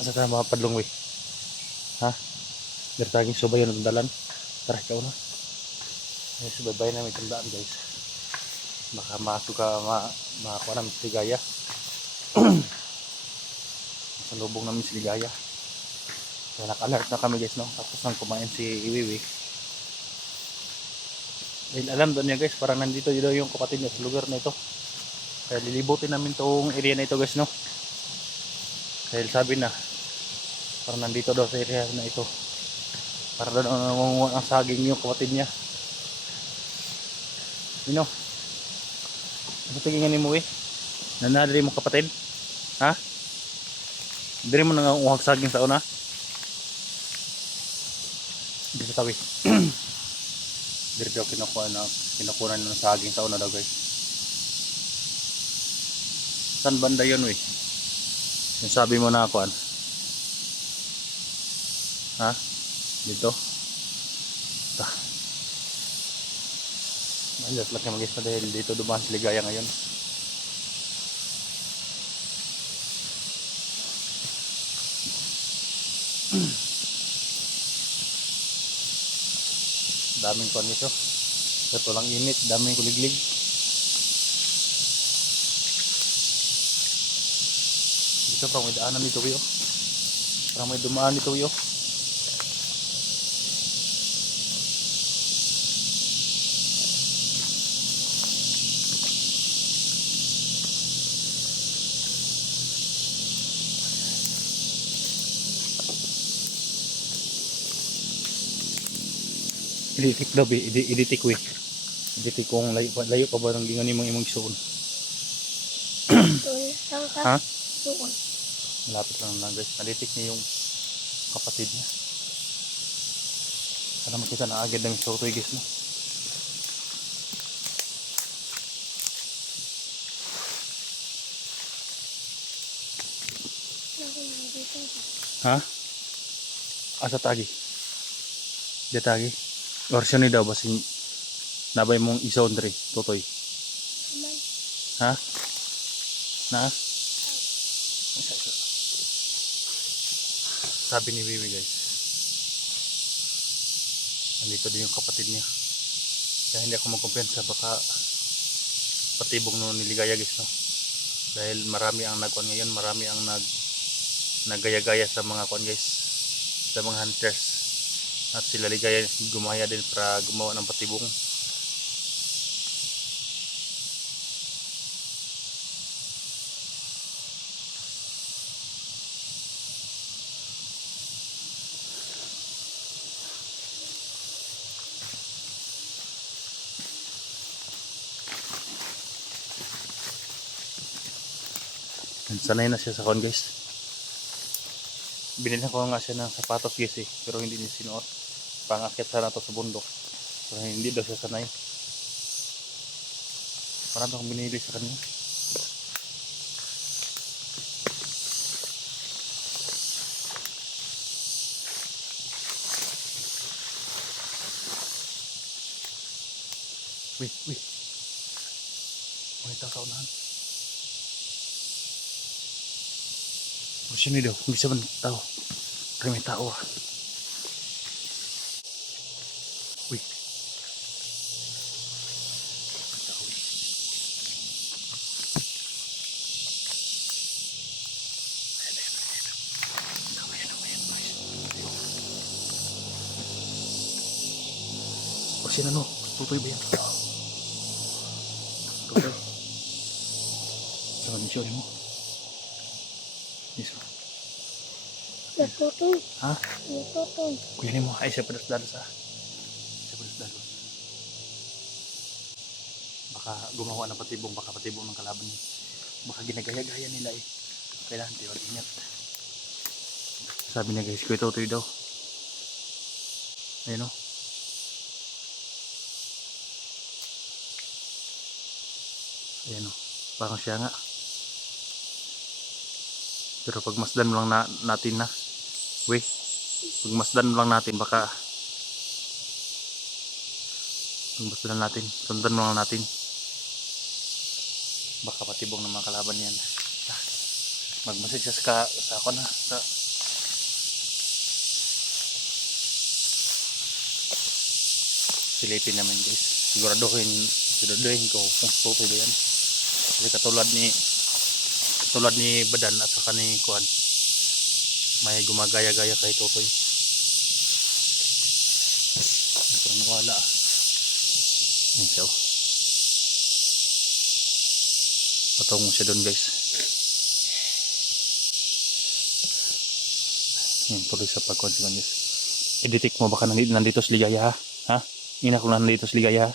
Asa ka mga padlong we? Ha? Dirtaging subay yung dalan. Tara, ikaw na. Ay, subaybay namin itong daan guys. Baka masok ka, makakuha namin si Ligaya. Sa lubong namin si Ligaya. So, naka-alert na kami guys, no? Tapos nang kumain si Iwiwi. Dahil alam doon niya guys, parang nandito yun yung kapatid niya sa lugar na ito. Kaya lilibutin namin itong area na ito guys, no? Dahil sabi na, parang nandito daw sa area na ito. Para doon nangunguha ang saging yung kapatid niya. Ano? Ano tingin mo eh? Nanadali mo kapatid? Ha? Dili mo nangunguha saging sa una? Dito tawi. Dito daw kinukuha ng saging sa una daw guys. Saan banda yun eh? Yung sabi mo na ako ha? Dito? Malat lang kayo mag-ispa dahil dito dumaan si Ligaya ngayon. Daming kuwan nito. Ito lang init, daming kuliglig. Dito parang may daanan dito yo. Parang may dumaan dito yo. Iditik daw iditik we. Iditik kung layo pa ba ng gingan imong isuon. Ha? Doon. Malapit lang guys. Nalitik niya yung kapatid niya. Para makita na agad ng sotoy guys no. Ha? Asa tagi? Dia tagi. Version ni daw basin nabay mong isaon dre totoy. Ha? Na? Sabi ni Wiwi guys. Andito din yung kapatid niya. Kaya hindi ako magkumpensa baka patibong no niligaya guys no. Dahil marami ang nagkuan ngayon, marami ang naggaya-gaya sa mga kuan guys. Sa mga hunters. At sila Ligaya gumaya din para gumawa ng patibong. Sanay na siya sa kuan guys. Binili ko nga siya ng sapatos guys eh, pero hindi niya sinuot. Pangakit sana to sa bundok. Pero hindi daw siya sanay. Marami akong binili sa kanya. Wait. May tao sa unahan. Sini daw, bisa man tao. Pero may tao ah. Wih. Tao eh. Ayan guys. O sino no? Tutoy ba yan? Tutoy. Saan misyon mo? Yes. Natutoy. Ha? Natutoy. Kuyanin mo. Ay, siya padas-dalos ha. Siya padas-dalos. Baka gumawa ng patibong, baka patibong ng kalaban niya. Baka ginagaya-gaya nila eh. Kailangan tayo ingat. Sabi niya guys, Kuya Totoy daw. Ayun o. Ayan o. Parang siya nga. Pero pagmasdan mo lang natin na. Weh. Pagmasdan mo lang natin baka. Pagmasdan natin. Sundan mo lang natin. Baka patibong ng mga kalaban yan. Magmasig siya sa ako na. Sa silipin namin guys. Siguraduhin ko kung Totoy ba yan. Kasi katulad ni Badan at saka ni Kuan, may gumagaya-gaya kay Totoy. Pero nawala ah. Yan siya oh. Patong siya doon guys. Yan tuloy sa pagkuhan si guys. I-detect mo baka nandito si Ligaya ha? Ha? Ina kung nandito si Ligaya ha?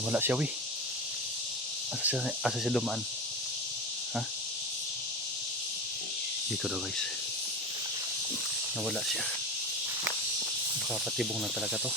Nawala siya weh. Asa siya dumaan? Ha? Dito daw guys. Nawala siya. Baka patibong na talaga to.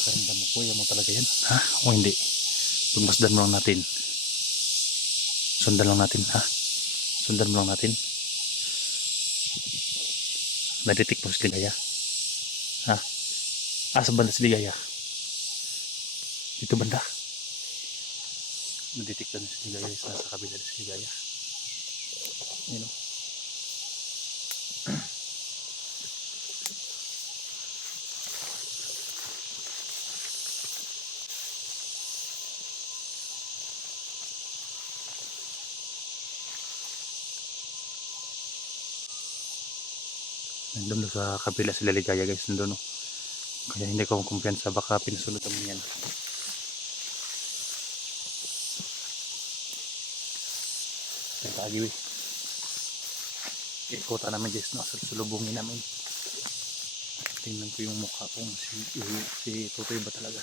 Karamdam mo kuya mo talaga yan. Ha? O hindi? Pagmasdan mo lang natin. Sundan lang natin. Ha? Sundan mo lang natin. Naditik mo si Ligaya. Ha? Asa banda si Ligaya? Dito banda. Naditik na si Ligaya. Sa kabila na si Ligaya. Yun o. Nandun sa kabila sila Ligaya guys. Nandun o. Kaya hindi ko kumpiyansa. Baka pinasunod naman yan. Kaya kaagi weh. Ikutan namin guys. Sulubungin namin. Tingnan ko yung mukha kung si Totoy ba talaga.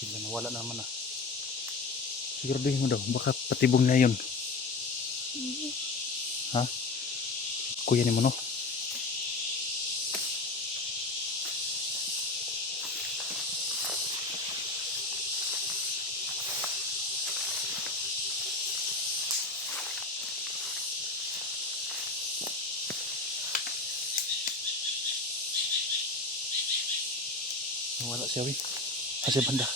Sila nawala naman ah. Siguraduhin mo daw. Baka patibong na yun. Ha? Kuya ni mo no? Nawala siya weh. Kasi banda.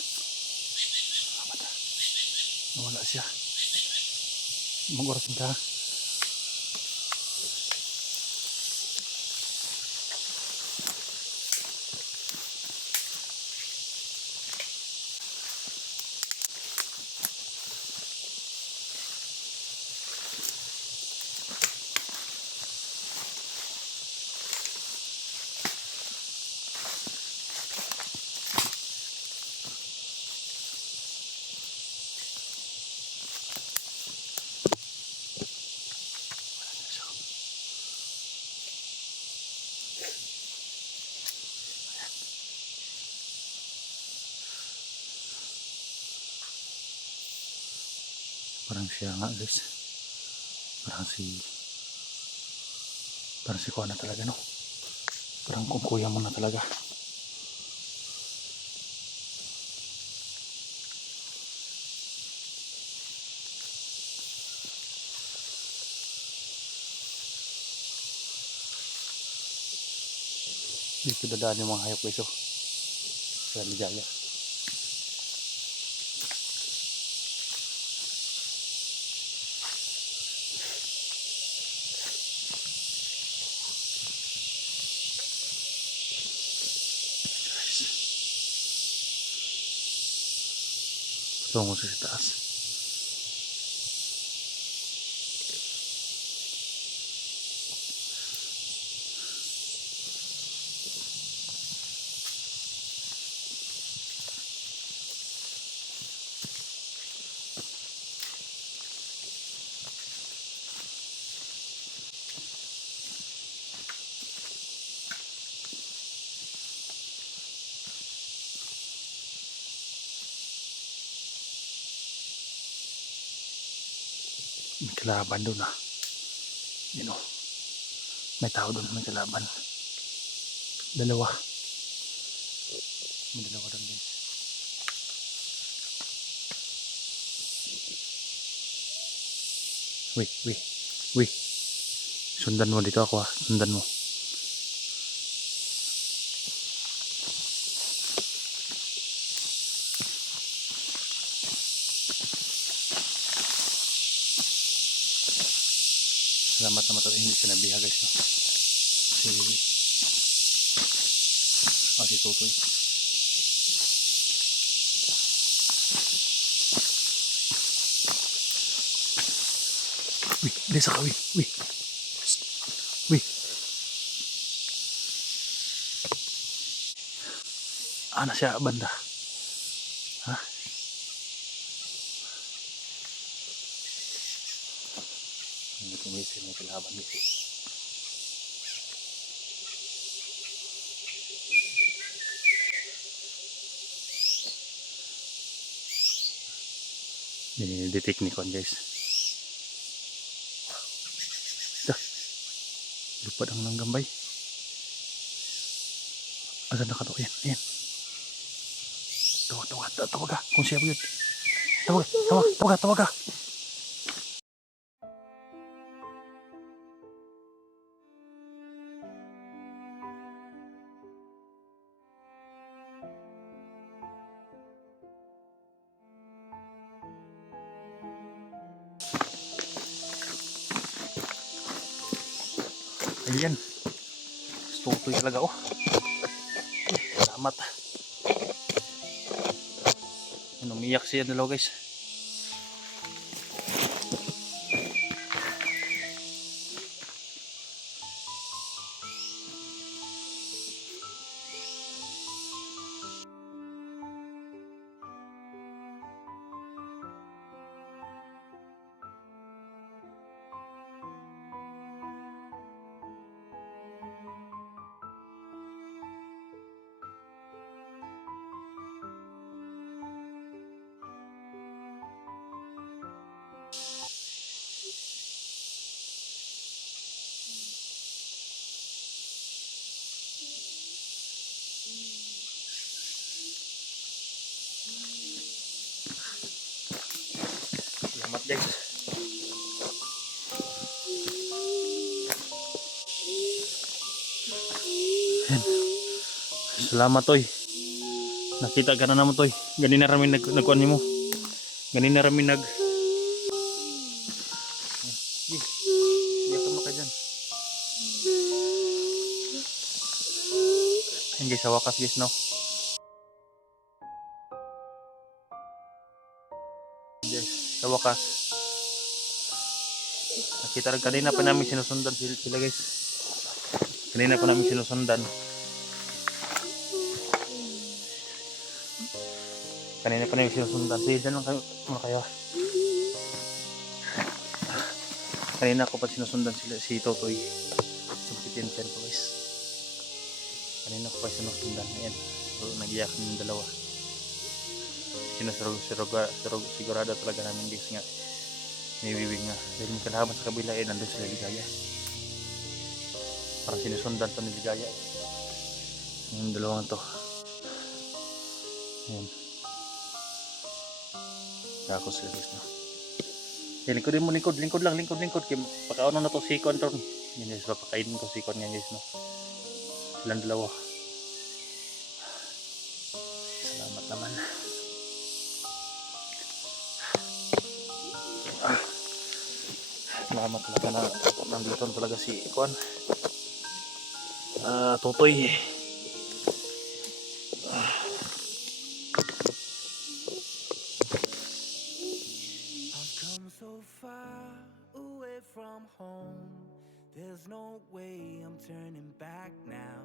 Nawala siya. Mag-orasin ka. Parang siya nga guys. Parang si kuha na talaga no. Parang kung kuya mo na talaga. Dito dadaan yung mga hayop guys oh. Sa Ligaya. Tungo sa taas. May kalaban doon ah. Yun oh. May tao doon, may kalaban. Dalawa. May dalawa doon guys. Wait. Sundan mo dito ako ah. Sundan mo. Salamat naman at hindi siya nabiha guys no. Si Totoy. Desa ka Ana siya banda. Ha? Hindi ko may kalaban dito. Detect ni kon guys. Dah. Lupad ang langgambay. Asa na ka to? Ayan. Tawag ka. Kung siya yun. Tawag ka. Ayan. Tutoy talaga oh. Salamat. Umiyak siya dalawa guys. Salamat guys. Ayan. Salamat toy. Nakita ka na naman toy. Ganina rami nagkuhan mo. Ganina rami nag. Iyak mo ka dyan. Ayan guys, sa wakas guys no. Guys, sa wakas. Nakita rin kanina pa namin sinusundan sila guys. Kanina pa namin sinusundan. Sige, dyan lang kayo. Kanina ko pa sinusundan si Totoy. Sumpitian ko guys. Kanina ko pa sinusundan. Ayan. So, nag-iyak ng dalawa. Sigurado talaga namin guys nga. may wiwing nga. Dahil may kalaban sa kabila eh, nandun sila Ligaya. Parang sinusundan to ni Ligaya. Yung dalawang to. Ayan. Ako sila guys no. Yan, lingkodin mo, lingkod lang, lingkod. Kaya pakaano na to si Conron. Yan guys, papakainin ko si Con yan guys no. Silang dalawa. Salamat naman. Salamat talaga na nandito talaga si Con. Tutoy. So far away from home, there's no way I'm turning back now.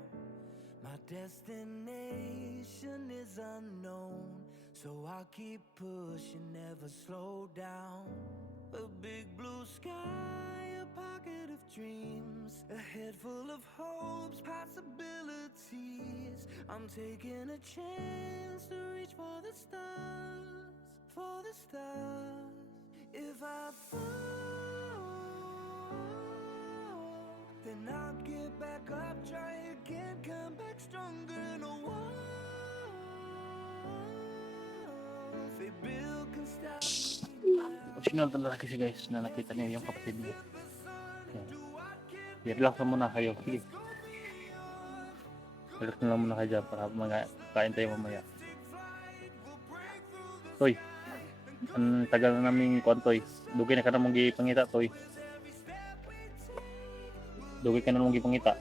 My destination is unknown, so I'll keep pushing, never slow down. A big blue sky, a pocket of dreams, a head full of hopes, possibilities. I'm taking a chance to reach for the stars, for the stars. If I fall, then I'll get back up, try again, come back stronger in a while. They build can stop me now. Original talaga kasi guys na nakita niyo yung kapatid niya. Relax na muna kayo. Sige. Relax na lang muna kayo dyan para magkain tayo mamaya. Toy. Ang tagal na namin kuwan Toy. Dugay na ka na mong gipangita Toy. Dugay ka na mong gipangita.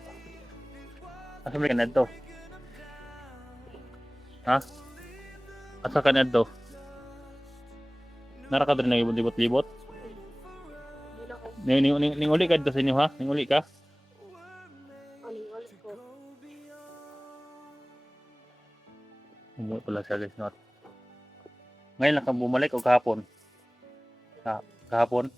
Asa ka na to? Ha? Asa ka na to? Nara ka rin na libot-libot? Ning uli ka dito sa inyo ha? Ning uli ka? Umuwi pala siya guys not. Ngayon lang ka bumalik o kahapon? Kahapon?